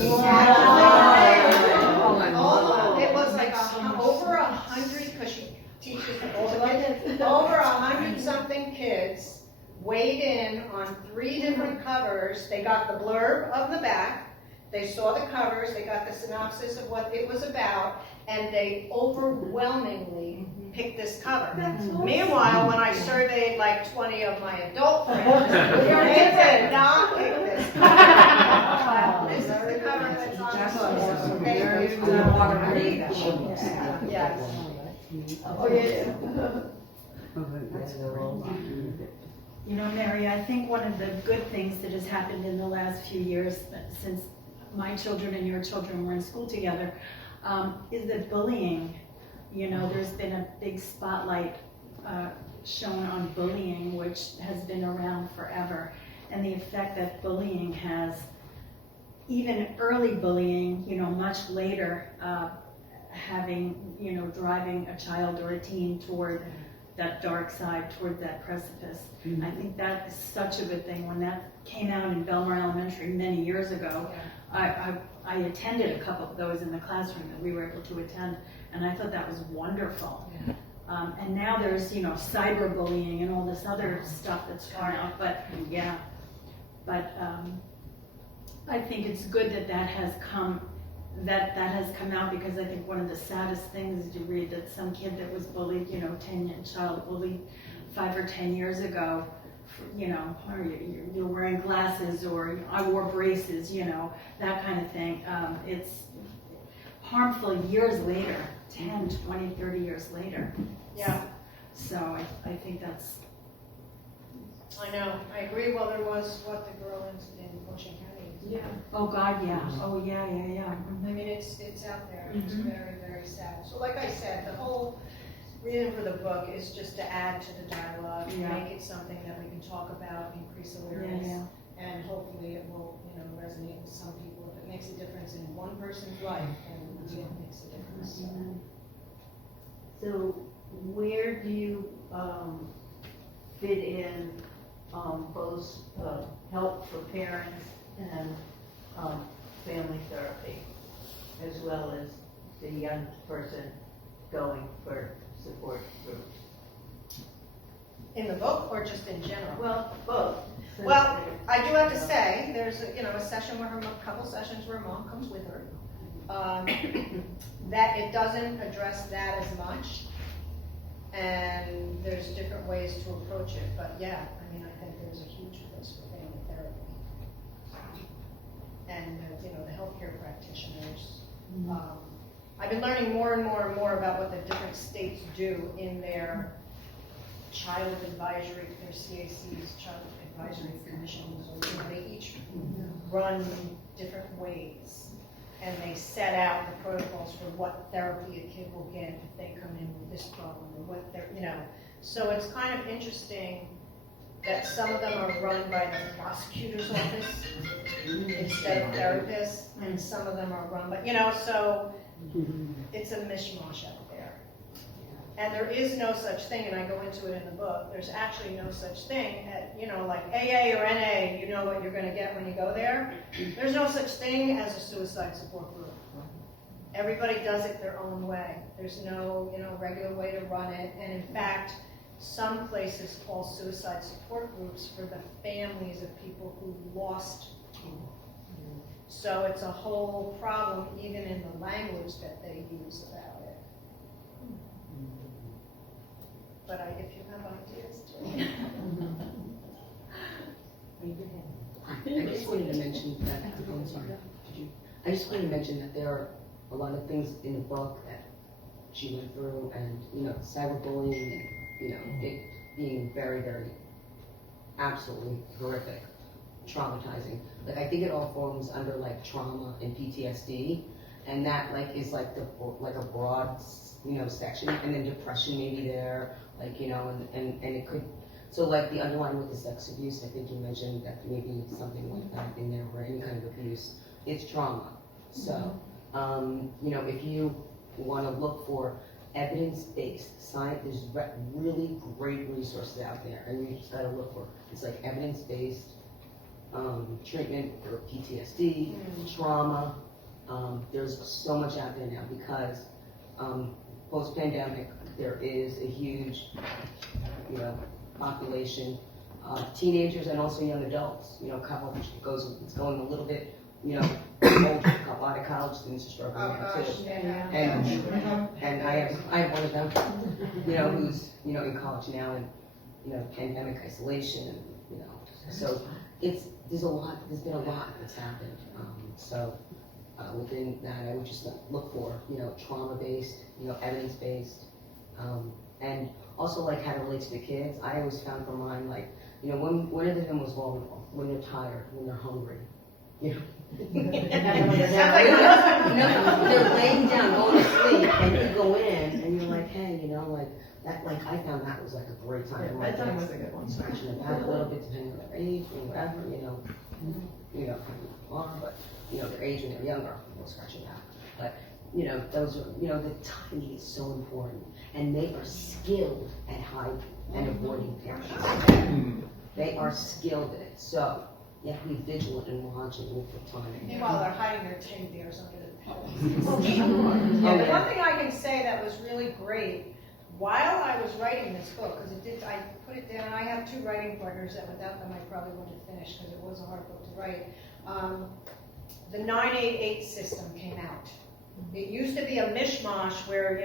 it was like over 100, because she teaches all the kids, over 100-something kids weighed in on 3 different covers. They got the blurb of the back, they saw the covers, they got the synopsis of what it was about, and they overwhelmingly picked this cover. Meanwhile, when I surveyed like 20 of my adult friends, they did not pick this cover. This is the cover that's on the page. Yes. Oh, yeah. You know, Mary, I think one of the good things that has happened in the last few years, since my children and your children were in school together, is that bullying, you know, there's been a big spotlight shown on bullying, which has been around forever, and the effect that bullying has, even early bullying, you know, much later, having, you know, driving a child or a teen toward that dark side, toward that precipice. Mm-hmm. I think that is such a good thing. When that came out in Belmar Elementary many years ago, I attended a couple of those in the classroom that we were able to attend, and I thought that was wonderful. Yeah. And now there's, you know, cyberbullying and all this other stuff that's come out, but yeah. But I think it's good that that has come out, because I think one of the saddest things is to read that some kid that was bullied, you know, child bullied 5 or 10 years ago, you know, or you're wearing glasses, or I wore braces, you know, that kind of thing. It's harmful years later, 10, 20, 30 years later. Yeah, So I think that's, I know. I agree. Well, there was the girl in Washington County. Yeah. oh God, yeah, oh yeah. I mean, it's out there. It's very, very sad. So like I said, the whole reason for the book is just to add to the dialogue, Yeah. make it something that we can talk about, increase awareness, Yeah. and hopefully it will, you know, resonate with some people. If it makes a difference in one person's life, then it makes a difference. So where do you fit in both help for parents and family therapy, as well as the young person going for support groups? In the book or just in general? Well, both. Well, I do have to say, there's a session where a couple sessions where mom comes with her. That it doesn't address that as much, and there's different ways to approach it. But yeah, I mean, I think there's a huge place for family therapy, and the healthcare practitioners. I've been learning more and more and more about what the different states do in their child advisory, their CACs, child advisory commissions, or they each run in different ways. and they set out the protocols for what therapy a kid will get if they come in with this problem, or what they're, So it's kind of interesting that some of them are run by the prosecutor's office instead of therapists, and some of them are run by, so it's a mishmash out there. And there is no such thing, and I go into it in the book, there's actually no such thing at, like AA or NA, you know what you're gonna get when you go there. There's no such thing as a suicide support group. Everybody does it their own way. There's no, regular way to run it, and in fact, some places call suicide support groups for the families of people who lost people. So it's a whole problem even in the language that they use about it. But if you have ideas, Jane. I just wanted to mention that, I'm sorry, I just wanted to mention that there are a lot of things in the book that she went through, and, cyberbullying, and, it being very, very, absolutely horrific, traumatizing. Like, I think it all falls under, like, trauma and PTSD, and that, like, is, like, a broad, section, and then depression maybe there, like, and it could, so, like, the underlying with the sex abuse, I think you mentioned that maybe something like that in there, or any kind of abuse, it's trauma. So, if you want to look for evidence-based science, there's really great resources out there, and you just got to look for, it's like evidence-based treatment for PTSD, trauma. There's so much out there now because post-pandemic, there is a huge, population of teenagers and also young adults. College it's going a little bit, older. A lot of college students are struggling now too. And I have one of them, who's, in college now, and, pandemic isolation, and, so there's been a lot that's happened. Within that, I would just look for, trauma-based, evidence-based, and also like how it relates to the kids. I always found for mine, like, one of them was vulnerable, when they're tired, when they're hungry. They're laying down, going to sleep, and you go in, and you're like, hey, that, like, I found that was like a great time. Bedtime was a good one. Scratching their back a little bit, depending on their age, or whatever, but, their age when they're younger, they'll scratch your back. But, those are, the timing is so important, and they are skilled at hiding and avoiding parents. They are skilled at it, so you have to be vigilant and watch and look for timing. Meanwhile, they're hiding their teddy bears under the pillows. The one thing I can say that was really great, while I was writing this book, because I put it down, I have 2 writing partners that without them I probably wouldn't have finished because it was a hard book to write. The 988 system came out. It used to be a mishmash where,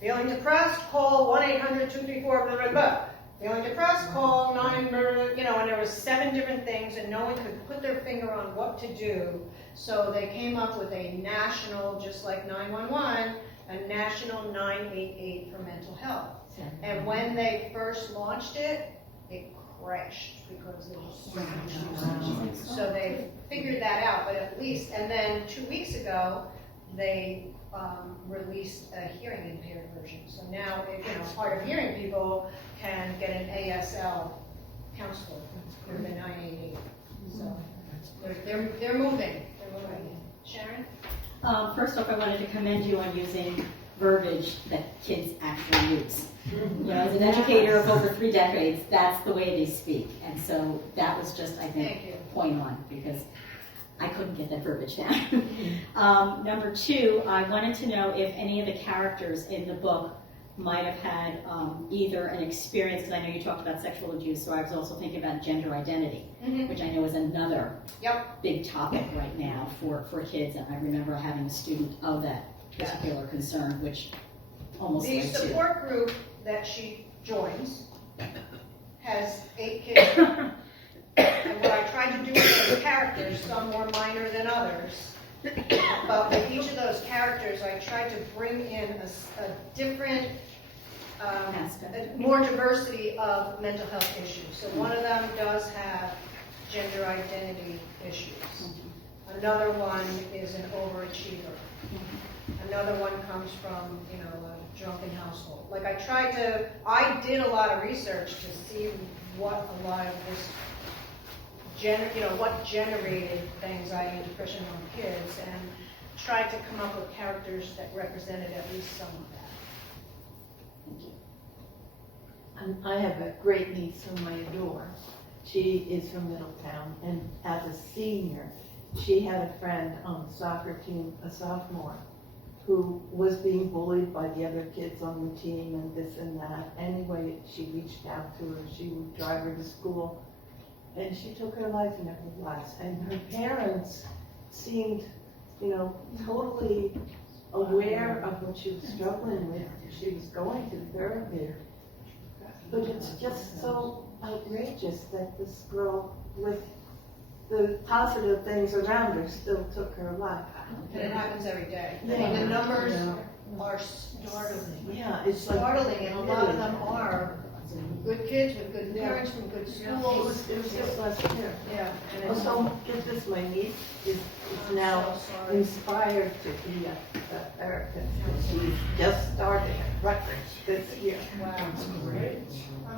feeling depressed, call 1-800-234, blah, blah, blah. Feeling depressed, call 9, and there was 7 different things, and no one could put their finger on what to do. So they came up with a national, just like 911, a national 988 for mental health. And when they first launched it, it crashed because there was so much usage. So they figured that out, but at least, and then 2 weeks ago, they released a hearing impaired version. So now, hard of hearing people can get an ASL counselor through the 988. So they're moving. Sharon? First off, I wanted to commend you on using verbiage that kids actually use. As an educator of over 3 decades, that's the way they speak. And so that was just, I think, point on, because I couldn't get that verbiage down. Number 2, I wanted to know if any of the characters in the book might have had either an experience, because I know you talked about sexual abuse, so I was also thinking about gender identity, which I know is another big topic right now for kids, and I remember having a student of that particular concern, which almost The led to... support group that she joins has 8 kids. And what I tried to do with those characters, some more minor than others, but with each of those characters, I tried to bring in a different, more diversity of mental health issues. So one of them does have gender identity issues. Another one is an overachiever. Another one comes from, you know, a drunken household. Like I did a lot of research to see what a lot of this, what generated the anxiety and depression among kids, and tried to come up with characters that represented at least some of that. I have a great niece whom I adore. She is from Middletown, and as a senior, she had a friend on the soccer team, a sophomore, who was being bullied by the other kids on the team and this and that. Anyway, she reached out to her. She would drive her to school, and she took her life in her hands. And her parents seemed, totally aware of what she was struggling with. She was going to therapy. But it's just so outrageous that this girl, with the positive things around her, still took her life. And it happens every day. I Yeah. mean, the numbers are startling. Yeah, it's like Startling, and a lot of them are good kids with good parents from good It schools. was just last year. Yeah. And it's Also, get this, my niece is now so sorry. inspired to be a therapist. She's just started at Rutgers this year. Wow. I'm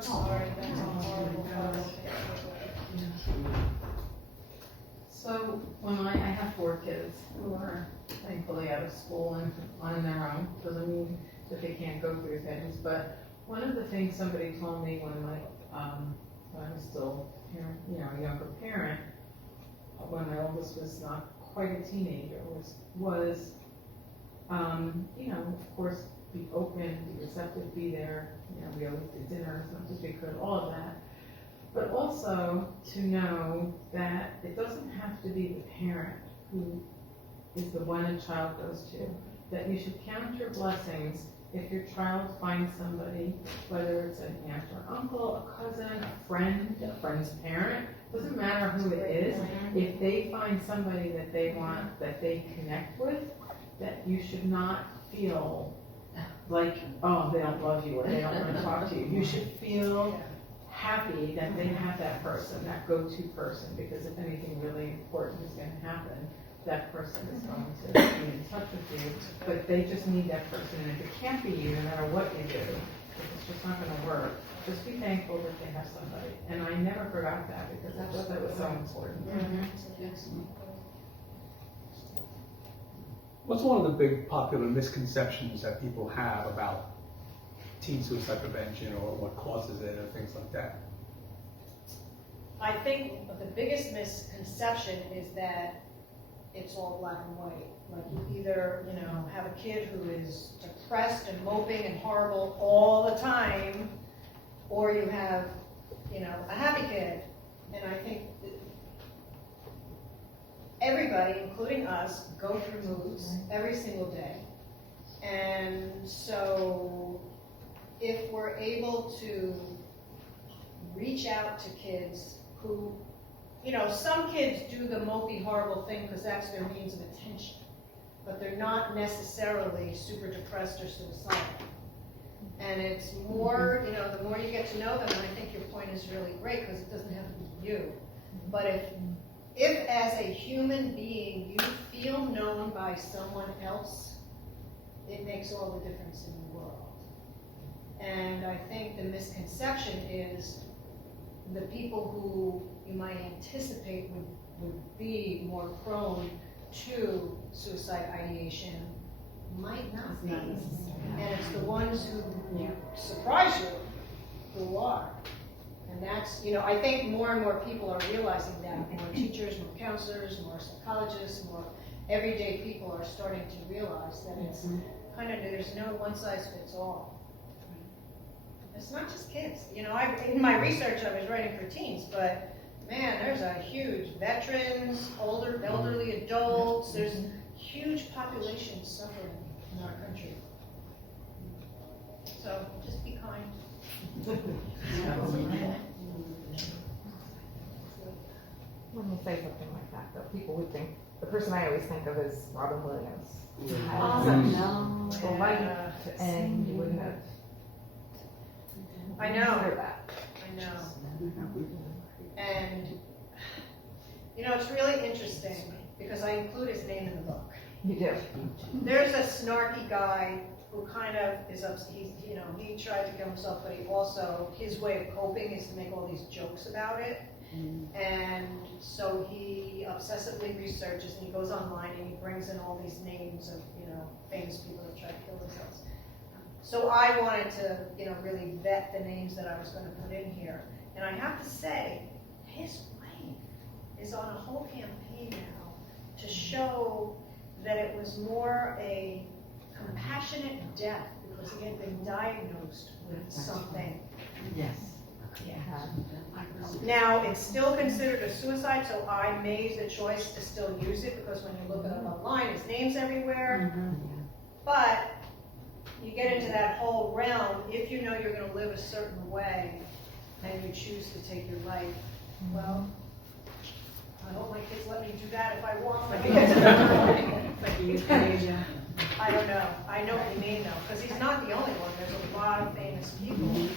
sorry, that's a horrible photo. So when I have 4 kids who are thankfully out of school and on their own, doesn't mean that they can't go through things, but one of the things somebody told me when I was still a younger parent, when my oldest was not quite a teenager, was of course, be open, be receptive, be there. We always did dinner as much as we could, all of that. But also to know that it doesn't have to be the parent who is the one a child goes to, that you should count your blessings if your child finds somebody, whether it's an aunt or uncle, a cousin, a friend's parent, doesn't matter who it is, if they find somebody that they want, that they connect with, that you should not feel like, oh, they don't love you or they don't want to talk to you. You should feel happy that they have that person, that go-to person, because if anything really important is going to happen, that person is going to be in touch with you, but they just need that person, and if it can't be you, no matter what you do, it's just not going to work, just be thankful that they have somebody. And I never forgot that, because I thought that was so important. What's one of the big popular misconceptions that people have about teen suicide prevention, or what causes it, or things like that? I think the biggest misconception is that it's all black and white. Like you either, have a kid who is depressed and moping and horrible all the time, or you have, a happy kid. And I think everybody, including us, go through moods every single day. And so if we're able to reach out to kids who, some kids do the mopey, horrible thing because that's their means of attention, but they're not necessarily super depressed or suicidal. And it's more, the more you get to know them, and I think your point is really great because it doesn't have to be you. But if as a human being you feel known by someone else, it makes all the difference in the world. And I think the misconception is the people who you might anticipate would be more prone to suicide ideation might not be. And it's the ones who surprise you who are. And that's, I think more and more people are realizing that. More teachers, more counselors, more psychologists, more everyday people are starting to realize that it's kind of, there's no one size fits all. It's not just kids. In my research I was writing for teens, but man, there's a huge veterans, elderly adults, there's huge population suffering in our country. So just be kind. When you say something like that, though, people would think, the person I always think of is Robin Williams. Who had such a life, and you wouldn't have I know. considered that. I know. And, it's really interesting. because I include his name in the book. You do. There's a snarky guy who kind of is, he tried to kill himself, but he also, his way of coping is to make all these jokes about it. And so he obsessively researches and he goes online and he brings in all these names of, famous people that try to kill themselves. So I wanted to, really vet the names that I was going to put in here. And I have to say, his wife is on a whole campaign now to show that it was more a compassionate death because he had been diagnosed with something. Yes. Now, it's still considered a suicide, so I made the choice to still use it because when you look it up online, his name's everywhere. But you get into that whole realm, if you know you're going to live a certain way and you choose to take your life, well, I hope my kids let me do that if I want. It's like a euthanasia. I don't know. I know what you mean though, because he's not the only one. There's a lot of famous people.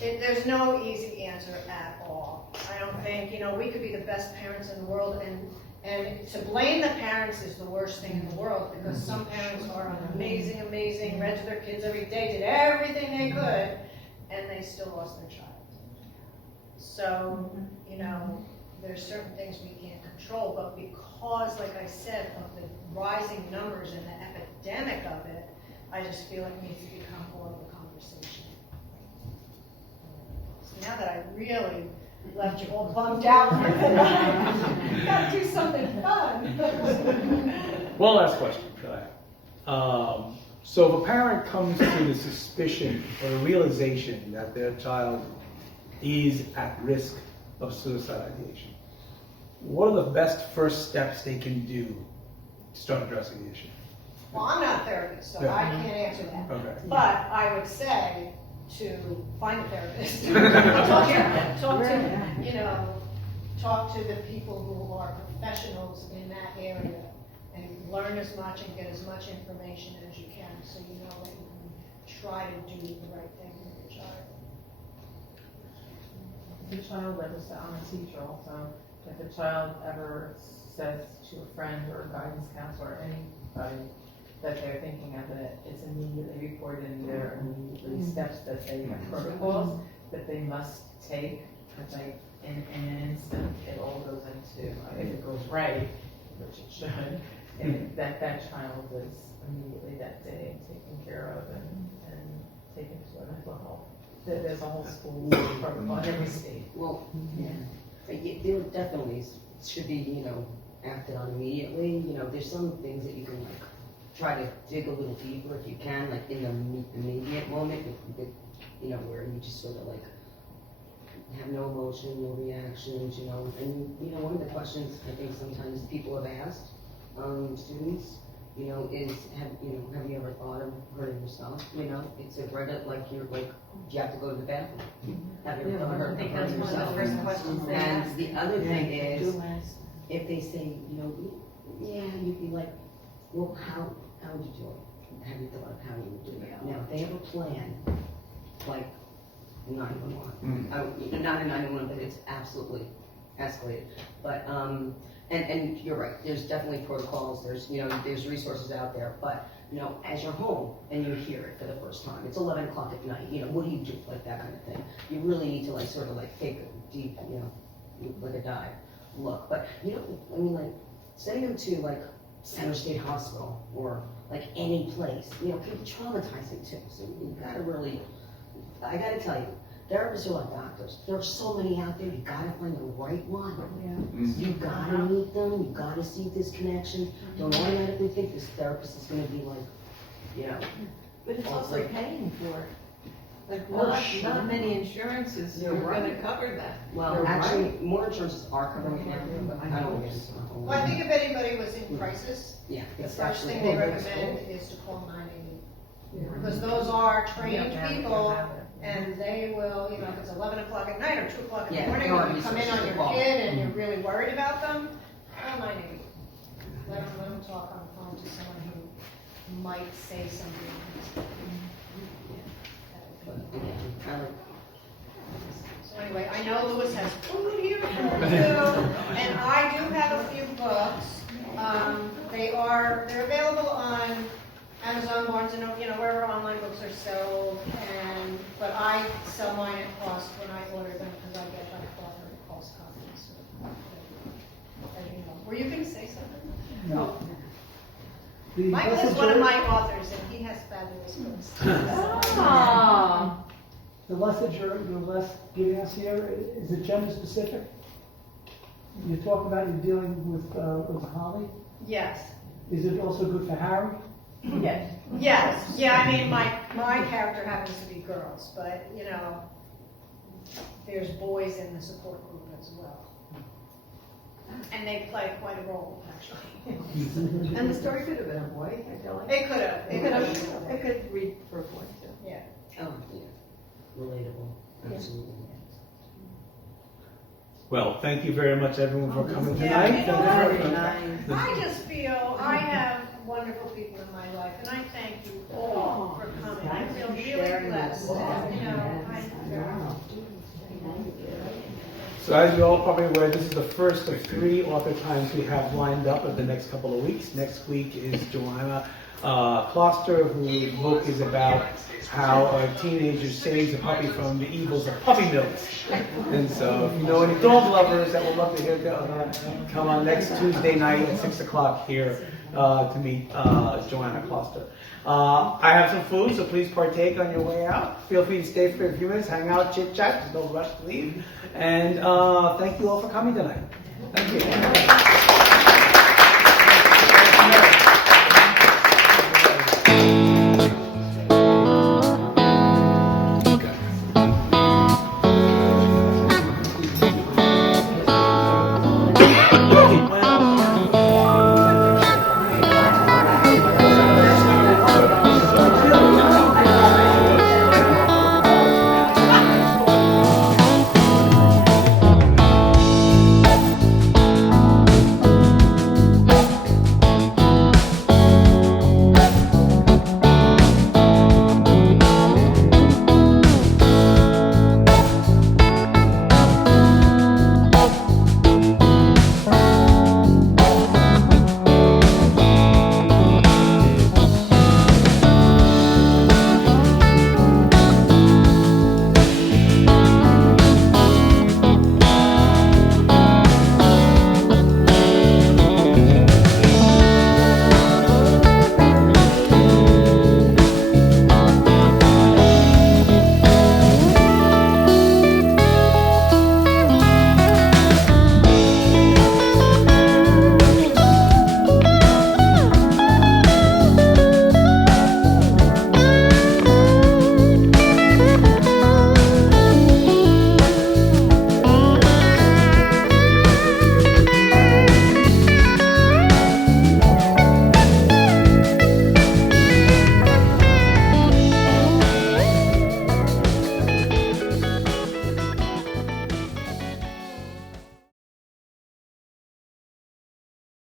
There's no easy answer at all. I don't think, we could be the best parents in the world, and to blame the parents is the worst thing in the world, because some parents are amazing, read to their kids every day, did everything they could, and they still lost their child. So, there's certain things we can't control, but because, like I said, of the rising numbers and the epidemic of it, I just feel it needs to become more of a conversation. So now that I really left you all bummed out, gotta do something fun. One last question for that. So if a parent comes to the suspicion or the realization that their child is at risk of suicide ideation, what are the best first steps they can do to start addressing the issue? Well, I'm not a therapist, so I can't answer that. Okay. But I would say to find a therapist. Talk to the people who are professionals in that area and learn as much and get as much information as you can so you know that you can try to do the right thing with your child. The child, like I said, I'm a teacher also. If a child ever says to a friend or a guidance counselor or anybody that they're thinking of it, it's immediately reported and there are immediately steps that they have protocols that they must take. Because in an instant, it all goes into, if it goes right, which it should, and that child is immediately that day taken care of and taken to a mental health. There's a whole school protocol in every state. Well, there definitely should be, acted on immediately. There's some things that you can try to dig a little deeper if you can, like in the immediate moment, where you just sort of have no emotion, no reactions, and one of the questions I think sometimes people have asked students, is have you ever thought of hurting yourself? It's a regular, do you have to go to the bathroom? Have you ever thought of hurting yourself? One of the first questions they ask. And the other thing is, if they say, yeah, you'd be like, well, how would you do it? Have you thought of how you would do it? Now, if they have a plan, like 911, not a 911, but it's absolutely escalated. But, and you're right, there's definitely protocols, there's resources out there, but, as you're home and you hear it for the first time, it's 11 o'clock at night, what do you do, that kind of thing? You really need to take a deep, like a dive look. But, sending them to Center State Hospital or any place, can be traumatizing too. So you gotta really, I gotta tell you, therapists are like doctors. There are so many out there, you gotta find the right one. You gotta meet them, you gotta see this connection. Don't automatically think this therapist is gonna be But it's also paying for it. Not many insurances are gonna cover that. Well, actually, more insurances are covering it now, but I don't think it's. Well, I think if anybody was in crisis, Yeah, the it's first actually. thing they recommend is to call 988. Because those are trained people, and they will, if it's 11 o'clock at night or 2 o'clock in the morning, when you come in on your kid and you're really worried about them, call 988. Let them talk on the phone to someone who might say something. So anyway, I know Louis has food here, And I do have a few books. They're available on Amazon, Barnes and Noble, wherever online books are sold. But I sell mine at cost when I order them because I get like cost copies. So, were you going to say something? No. Michael is one of my authors, and he has fabulous books. Oh. The message you're giving us here, is it gender specific? You talk about you dealing with Holly. Yes. Is it also good for Harry? Yes. Yes. Yeah. I mean, my character happens to be girls, but there's boys in the support group as well, and they play quite a role actually. And the story could have been a boy, I feel like. It could have. It could read for a boy too. Yeah. Oh, yeah, relatable, absolutely. Well, thank you very much, everyone, for coming Yeah, tonight. you know Thank you for- I just feel I have wonderful people in my life, and I thank you all for coming. I feel really blessed. So as you're all probably aware, this is the first of 3 author times we have lined up in the next couple of weeks. Next week is Joanna Kloster, whose book is about how a teenager saves a puppy from the evils of puppy milks. And so if you know any dog lovers that would love to hear come on next Tuesday night at 6 o'clock here to meet Joanna Kloster. I have some food, so please partake on your way out. Feel free to stay for a few minutes, hang out, chit chat, there's no rush to leave. And thank you all for coming tonight. Thank you.